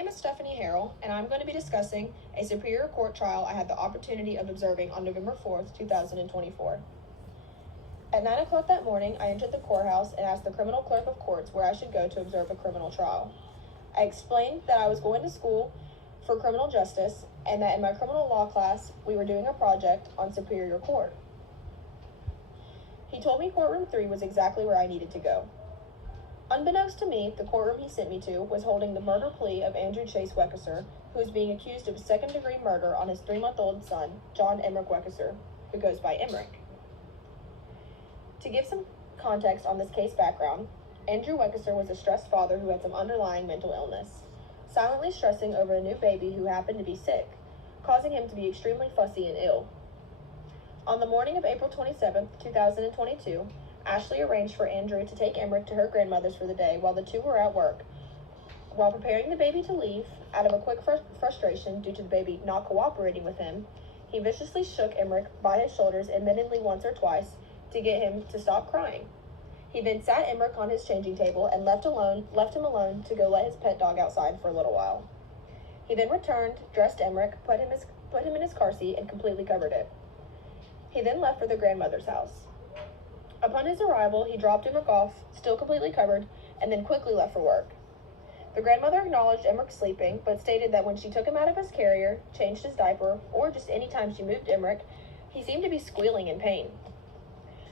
name is Stephanie Harrell, and I'm going to be discussing a Superior Court trial I had the opportunity of observing on November 4th, 2024. At 9 o'clock that morning, I entered the courthouse and asked the criminal clerk of courts where I should go to observe a criminal trial. I explained that I was going to school for criminal justice and that in my criminal law class, we were doing a project on Superior Court. He told me courtroom 3 was exactly where I needed to go. Unbeknownst to me, the courtroom he sent me to was holding the murder plea of Andrew Chase Weckesser, who is being accused of second-degree murder on his 3-month-old son, John Emmerich Weckesser, who goes by Emmerich. To give some context on this case background, Andrew Weckesser was a stressed father who had some underlying mental illness, silently stressing over a new baby who happened to be sick, causing him to be extremely fussy and ill. On the morning of April 27, 2022, Ashley arranged for Andrew to take Emmerich to her grandmother's for the day while the two were at work. While preparing the baby to leave, out of a quick frustration due to the baby not cooperating with him, he viciously shook Emmerich by his shoulders admittedly once or twice to get him to stop crying. He then sat Emmerich on his changing table and left him alone to go let his pet dog outside for a little while. He then returned, dressed Emmerich, put him in his car seat, and completely covered it. He then left for the grandmother's house. Upon his arrival, he dropped Emmerich off, still completely covered, and then quickly left for work. The grandmother acknowledged Emmerich sleeping, but stated that when she took him out of his carrier, changed his diaper, or just any time she moved Emmerich, he seemed to be squealing in pain.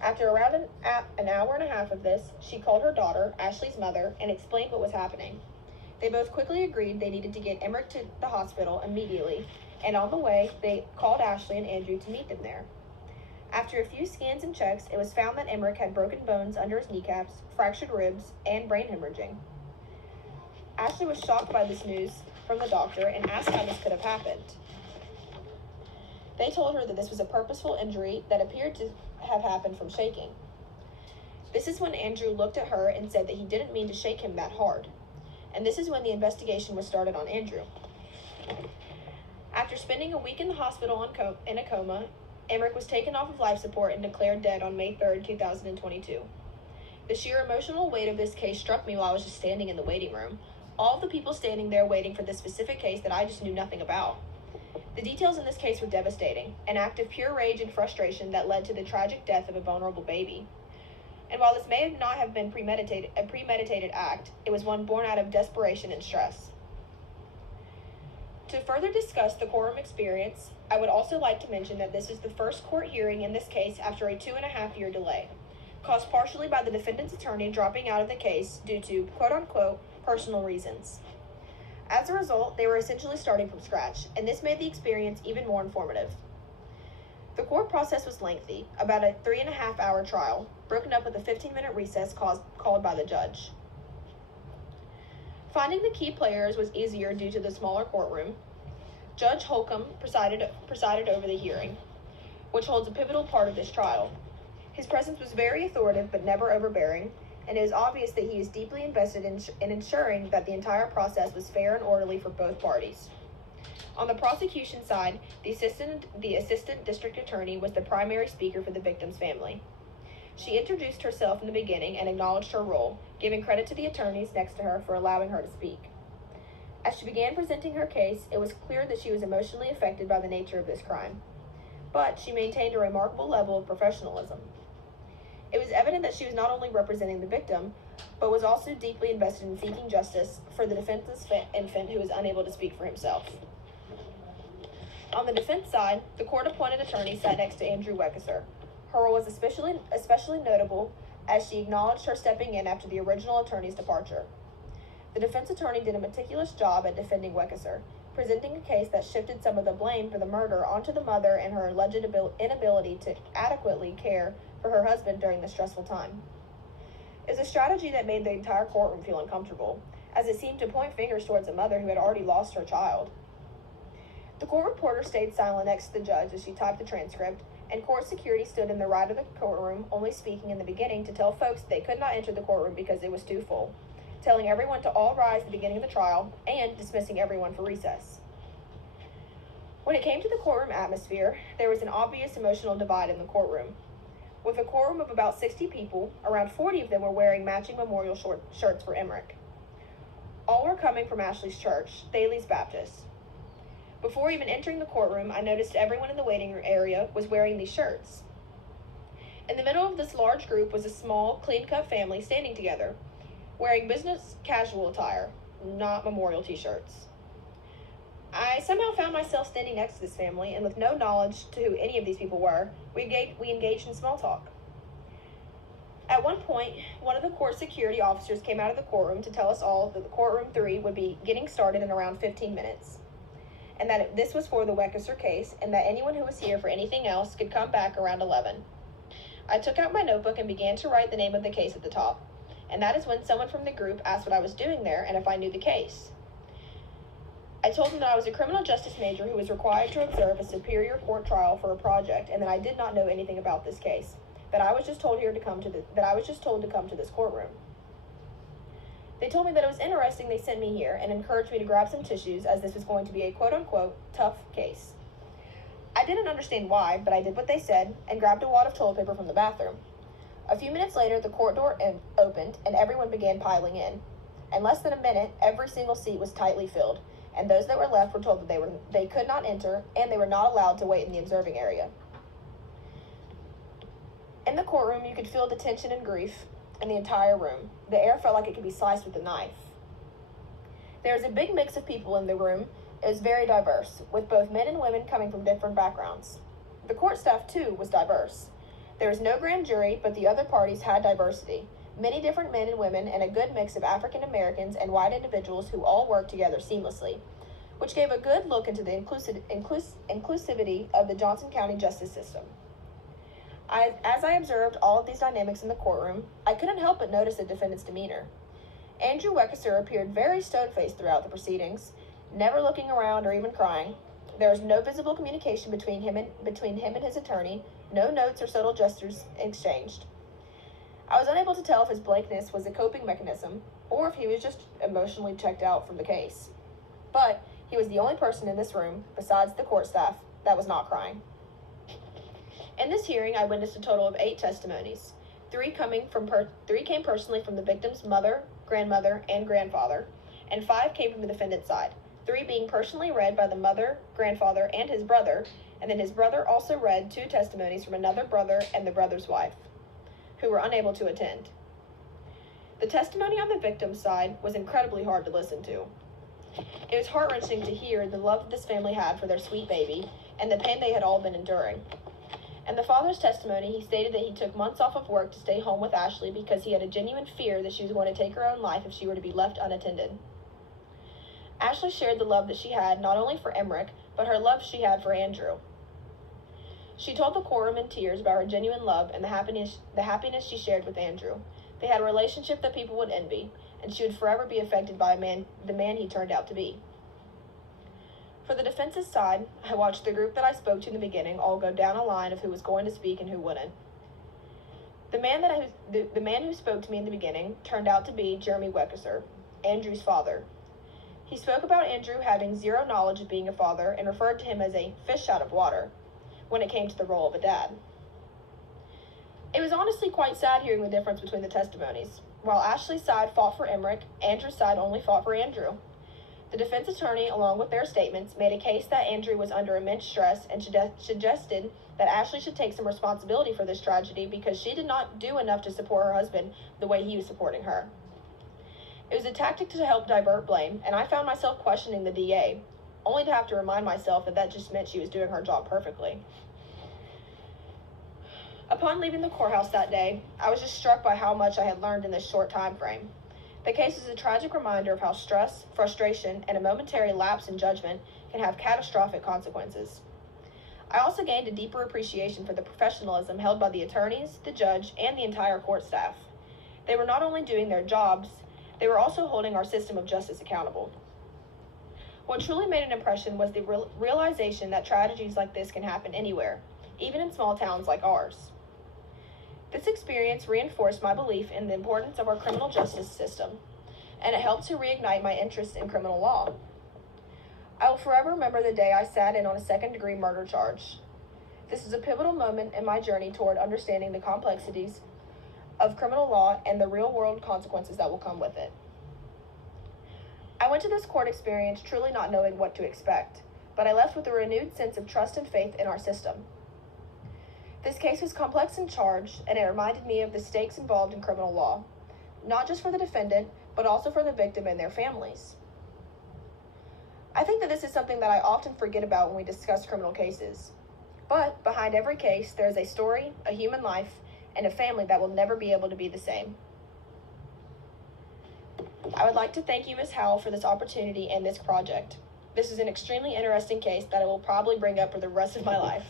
After around an hour and a half of this, she called her daughter, Ashley's mother, and explained what was happening. They both quickly agreed they needed to get Emmerich to the hospital immediately, and on the way, they called Ashley and Andrew to meet them there. After a few scans and checks, it was found that Emmerich had broken bones under his kneecaps, fractured ribs, and brain hemorrhaging. Ashley was shocked by this news from the doctor and asked how this could have happened. They told her that this was a purposeful injury that appeared to have happened from shaking. This is when Andrew looked at her and said that he didn't mean to shake him that hard. And this is when the investigation was started on Andrew. After spending a week in the hospital in a coma, Emmerich was taken off of life support and declared dead on May 3rd, 2022. The sheer emotional weight of this case struck me while I was just standing in the waiting room. All of the people standing there waiting for this specific case that I just knew nothing about. The details in this case were devastating, an act of pure rage and frustration that led to the tragic death of a vulnerable baby. And while this may not have been a premeditated act, it was one born out of desperation and stress. To further discuss the courtroom experience, I would also like to mention that this is the first court hearing in this case after a 2.5-year delay, caused partially by the defendant's attorney dropping out of the case due to quote-unquote personal reasons. As a result, they were essentially starting from scratch, and this made the experience even more informative. The court process was lengthy, about a 3.5-hour trial, broken up with a 15-minute recess called by the judge. Finding the key players was easier due to the smaller courtroom. Judge Holcomb presided over the hearing, which holds a pivotal part of this trial. His presence was very authoritative but never overbearing, and it is obvious that he is deeply invested in ensuring that the entire process was fair and orderly for both parties. On the prosecution side, the assistant district attorney was the primary speaker for the victim's family. She introduced herself in the beginning and acknowledged her role, giving credit to the attorneys next to her for allowing her to speak. As she began presenting her case, it was clear that she was emotionally affected by the nature of this crime, but she maintained a remarkable level of professionalism. It was evident that she was not only representing the victim, but was also deeply invested in seeking justice for the defenseless infant who was unable to speak for himself. On the defense side, the court-appointed attorney sat next to Andrew Weckesser. Her role was especially notable as she acknowledged her stepping in after the original attorney's departure. The defense attorney did a meticulous job at defending Weckesser, presenting a case that shifted some of the blame for the murder onto the mother and her alleged inability to adequately care for her husband during this stressful time. It was a strategy that made the entire courtroom feel uncomfortable, as it seemed to point fingers towards a mother who had already lost her child. The court reporter stayed silent next to the judge as she typed the transcript, and court security stood in the right of the courtroom, only speaking in the beginning to tell folks they could not enter the courtroom because it was too full, telling everyone to all rise at the beginning of the trial, and dismissing everyone for recess. When it came to the courtroom atmosphere, there was an obvious emotional divide in the courtroom. With a quorum of about 60 people, around 40 of them were wearing matching memorial shirts for Emmerich. All were coming from Ashley's church, Thales Baptist. Before even entering the courtroom, I noticed everyone in the waiting area was wearing these shirts. In the middle of this large group was a small, clean-cut family standing together, wearing business casual attire, not memorial t-shirts. I somehow found myself standing next to this family, and with no knowledge to who any of these people were, we engaged in small talk. At one point, one of the court security officers came out of the courtroom to tell us all that the courtroom 3 would be getting started in around 15 minutes, and that this was for the Weckesser case, and that anyone who was here for anything else could come back around 11. I took out my notebook and began to write the name of the case at the top, and that is when someone from the group asked what I was doing there and if I knew the case. I told them that I was a criminal justice major who was required to observe a superior court trial for a project, and that I did not know anything about this case. That I was just told to come to this courtroom. They told me that it was interesting they sent me here and encouraged me to grab some tissues, as this was going to be a quote-unquote tough case. I didn't understand why, but I did what they said and grabbed a wad of toilet paper from the bathroom. A few minutes later, the court door opened and everyone began piling in. In less than a minute, every single seat was tightly filled, and those that were left were told that they could not enter and they were not allowed to wait in the observing area. In the courtroom, you could feel the tension and grief in the entire room. The air felt like it could be sliced with a knife. There was a big mix of people in the room. It was very diverse, with both men and women coming from different backgrounds. The court staff, too, was diverse. There was no grand jury, but the other parties had diversity. Many different men and women, and a good mix of African Americans and white individuals who all worked together seamlessly, which gave a good look into the inclusivity of the Johnston County justice system. As I observed all of these dynamics in the courtroom, I couldn't help but notice the defendant's demeanor. Andrew Weckesser appeared very stone-faced throughout the proceedings, never looking around or even crying. There was no visible communication between him and his attorney, no notes or subtle gestures exchanged. I was unable to tell if his blankness was a coping mechanism or if he was just emotionally checked out from the case. But he was the only person in this room, besides the court staff, that was not crying. In this hearing, I witnessed a total of 8 testimonies. 3 came personally from the victim's mother, grandmother, and grandfather, and 5 came from the defendant's side, 3 being personally read by the mother, grandfather, and his brother, and then his brother also read 2 testimonies from another brother and the brother's wife, who were unable to attend. The testimony on the victim's side was incredibly hard to listen to. It was heart-wrenching to hear the love this family had for their sweet baby and the pain they had all been enduring. In the father's testimony, he stated that he took months off of work to stay home with Ashley because he had a genuine fear that she was going to take her own life if she were to be left unattended. Ashley shared the love that she had not only for Emmerich, but her love she had for Andrew. She told the courtroom in tears about her genuine love and the happiness she shared with Andrew. They had a relationship that people would envy, and she would forever be affected by the man he turned out to be. For the defense's side, I watched the group that I spoke to in the beginning all go down a line of who was going to speak and who wouldn't. The man who spoke to me in the beginning turned out to be Jeremy Weckesser, Andrew's father. He spoke about Andrew having zero knowledge of being a father and referred to him as a fish out of water when it came to the role of a dad. It was honestly quite sad hearing the difference between the testimonies. While Ashley's side fought for Emmerich, Andrew's side only fought for Andrew. The defense attorney, along with their statements, made a case that Andrew was under immense stress and suggested that Ashley should take some responsibility for this tragedy because she did not do enough to support her husband the way he was supporting her. It was a tactic to help divert blame, and I found myself questioning the DA, only to have to remind myself that just meant she was doing her job perfectly. Upon leaving the courthouse that day, I was just struck by how much I had learned in this short time frame. The case is a tragic reminder of how stress, frustration, and a momentary lapse in judgment can have catastrophic consequences. I also gained a deeper appreciation for the professionalism held by the attorneys, the judge, and the entire court staff. They were not only doing their jobs, they were also holding our system of justice accountable. What truly made an impression was the realization that tragedies like this can happen anywhere, even in small towns like ours. This experience reinforced my belief in the importance of our criminal justice system, and it helped to reignite my interest in criminal law. I will forever remember the day I sat in on a second-degree murder charge. This is a pivotal moment in my journey toward understanding the complexities of criminal law and the real-world consequences that will come with it. went to this court experience truly not knowing what to expect, but I left with a renewed sense of trust and faith in our system. This case was complex in charge, and it reminded me of the stakes involved in criminal law, not just for the defendant, but also for the victim and their families. I think that this is something that I often forget about when we discuss criminal cases. But behind every case, there is a story, a human life, and a family that will never be able to be the same. I would like to thank you, Ms. Howell, for this opportunity and this project. This is an extremely interesting case that I will probably bring up for the rest of my life.